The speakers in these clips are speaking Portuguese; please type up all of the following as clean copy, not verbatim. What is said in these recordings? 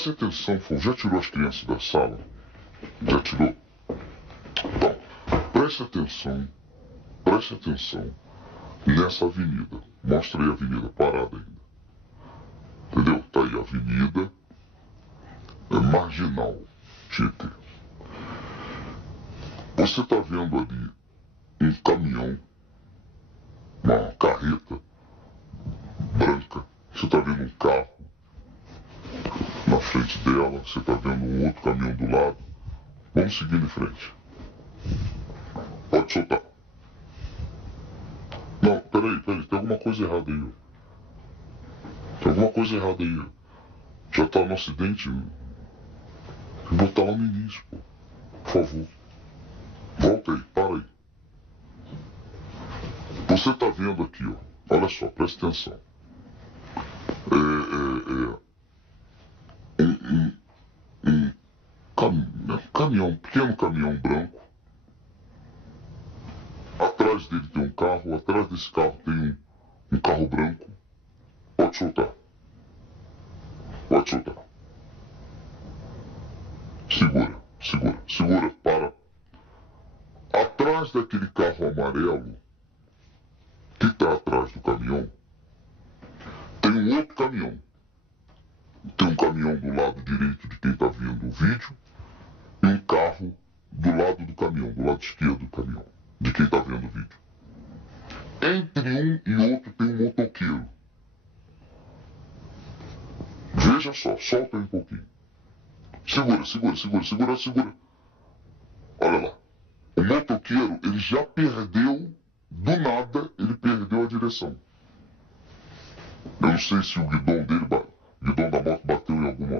Preste atenção, por favor. Já tirou as crianças da sala? Já tirou? Bom, preste atenção nessa avenida. Mostra aí a avenida parada ainda. Entendeu? Tá aí a avenida Marginal Tietê. Você tá vendo ali um caminhão, uma carreta branca. Você tá vendo um carro na frente dela. Você tá vendo um outro caminhão do lado. Vamos seguir em frente. Pode soltar. Não, peraí, tem alguma coisa errada aí. Tem alguma coisa errada aí. Já tá no acidente. Vou botar lá no início, pô. Por favor. Volta aí, para aí. Você tá vendo aqui, ó. Olha só, presta atenção. Um pequeno caminhão branco. Atrás dele tem um carro. Atrás desse carro tem um carro branco. Pode soltar. Pode soltar. Segura, para. Atrás daquele carro amarelo que está atrás do caminhão, tem um outro caminhão. Tem um caminhão do lado direito de quem está vendo o vídeo e um carro do lado do caminhão, do lado esquerdo do caminhão, de quem está vendo o vídeo. Entre um e outro tem um motoqueiro. Veja só, solta aí um pouquinho. Segura. Olha lá. O motoqueiro, ele já perdeu, do nada, ele perdeu a direção. Eu não sei se o guidão dele, o guidão da moto bateu em alguma,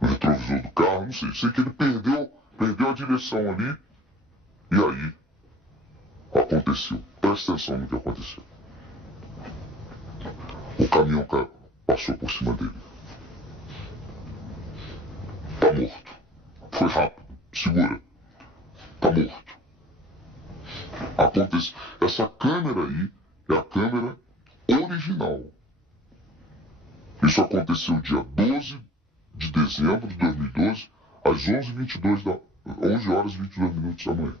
no retrovisor do carro, não sei. Sei que ele perdeu a direção ali, e aí aconteceu. Presta atenção no que aconteceu. O caminhão passou por cima dele. Tá morto. Foi rápido. Segura. Tá morto. Acontece. Essa câmera aí é a câmera original. Isso aconteceu dia 12 de dezembro de 2012, às 11 horas e 22 minutos da manhã.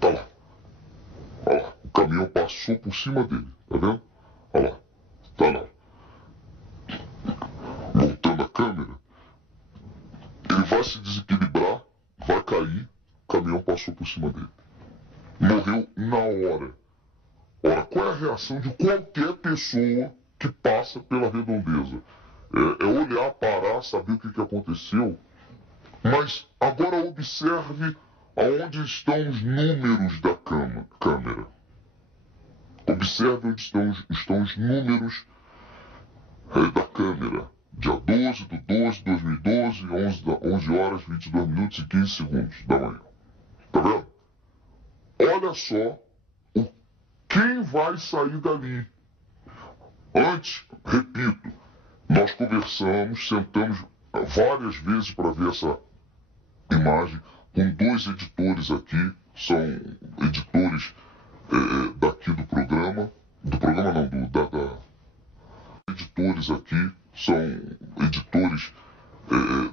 Tá lá. Olha lá. O caminhão passou por cima dele. Tá vendo? Olha lá. Tá lá. Voltando a câmera, ele vai se desequilibrar, vai cair, o caminhão passou por cima dele. Morreu na hora. Ora, qual é a reação de qualquer pessoa que passa pela redondeza? É olhar, parar, saber o que aconteceu. Mas agora observe aonde estão os números da câmera. Observe onde estão os números da câmera. Dia 12 de 12 de 2012, 11 horas, 22 minutos e 15 segundos da manhã. Tá vendo? Olha só quem vai sair dali. Antes, repito, nós conversamos, sentamos várias vezes para ver essa imagem com dois editores aqui, são editores daqui do programa não, editores aqui, são editores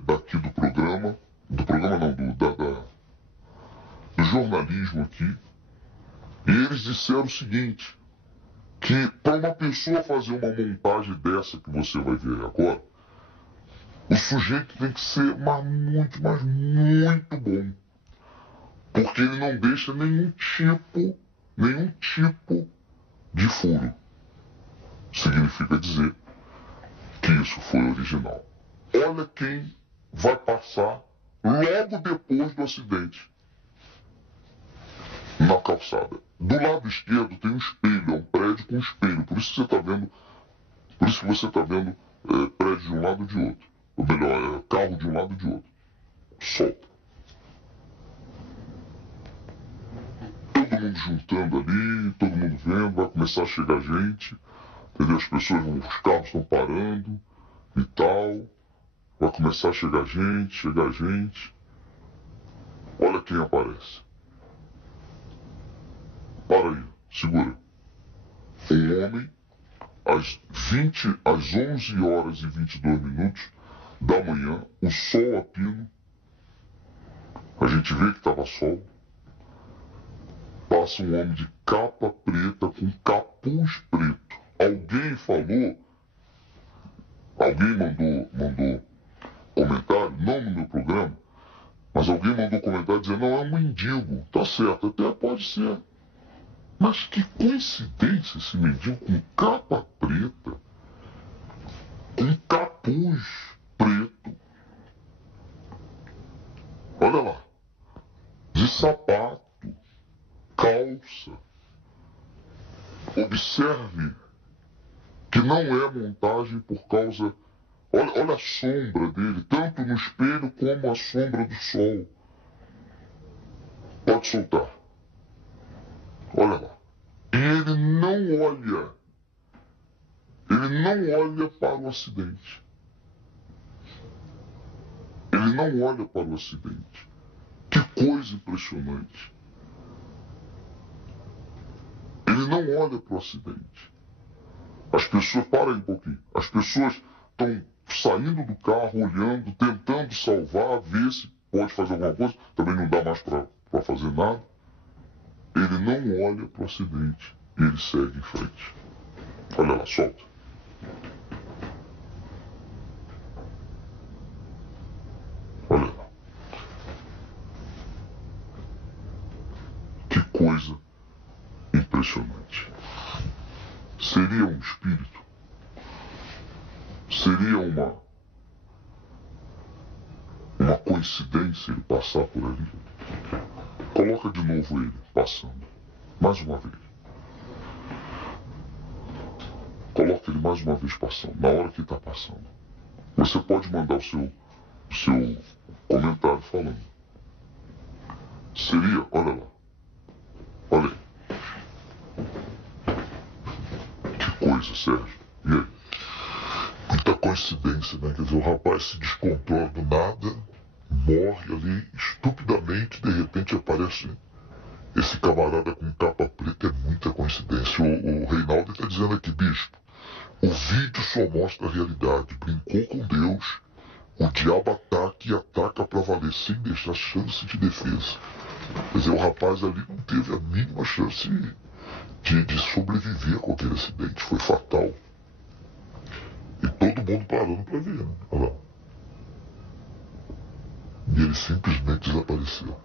daqui do programa não, do jornalismo aqui, e eles disseram o seguinte, que para uma pessoa fazer uma montagem dessa que você vai ver agora, o sujeito tem que ser muito bom. Porque ele não deixa nenhum tipo de furo. Significa dizer que isso foi original. Olha quem vai passar logo depois do acidente na calçada. Do lado esquerdo tem um espelho, é um prédio com espelho. Por isso que você está vendo prédio de um lado e de outro. Ou melhor, carro de um lado e de outro. Solta. Todo mundo juntando ali, todo mundo vendo, vai começar a chegar gente. Entendeu? As pessoas, os carros estão parando e tal. Vai começar a chegar gente. Olha quem aparece. Para aí, segura. Um homem às 11 horas e 22 minutos da manhã, o sol a pino, a gente vê que estava sol, passa um homem de capa preta com capuz preto. Alguém falou, alguém mandou comentário, não no meu programa, mas alguém mandou comentário dizendo, não, é um mendigo. Tá certo, até pode ser. Mas que coincidência esse mendigo com capa preta, com capuz preto. Olha lá, de sapato, calça. Observe que não é montagem por causa... Olha a sombra dele, tanto no espelho como a sombra do sol. Pode soltar. Olha lá. E ele não olha para o acidente. Ele não olha para o acidente. Que coisa impressionante. Ele não olha para o acidente. As pessoas, para aí um pouquinho, as pessoas estão saindo do carro, olhando, tentando salvar, ver se pode fazer alguma coisa. Também não dá mais para fazer nada. Ele não olha para o acidente e ele segue em frente. Olha lá, solta. Olha lá. Que coisa impressionante. Seria um espírito? Seria uma coincidência ele passar por ali? Coloca de novo ele passando. Mais uma vez. Coloca ele mais uma vez passando. Na hora que está passando. Você pode mandar o seu comentário falando. Seria, olha lá. Olha aí. Que coisa, Sérgio. E aí? Muita coincidência, né? Quer dizer, o rapaz se descontrola do nada, morre ali estupidamente, de repente aparece esse camarada com capa preta. É muita coincidência. O Reinaldo está dizendo aqui, bispo, o vídeo só mostra a realidade. Brincou com Deus, o diabo ataca e ataca para valer, sem deixar chance de defesa. Quer dizer, o rapaz ali não teve a mínima chance de sobreviver com aquele acidente. Foi fatal. E todo mundo parando para ver, né? Olha lá. E ele simplesmente desapareceu.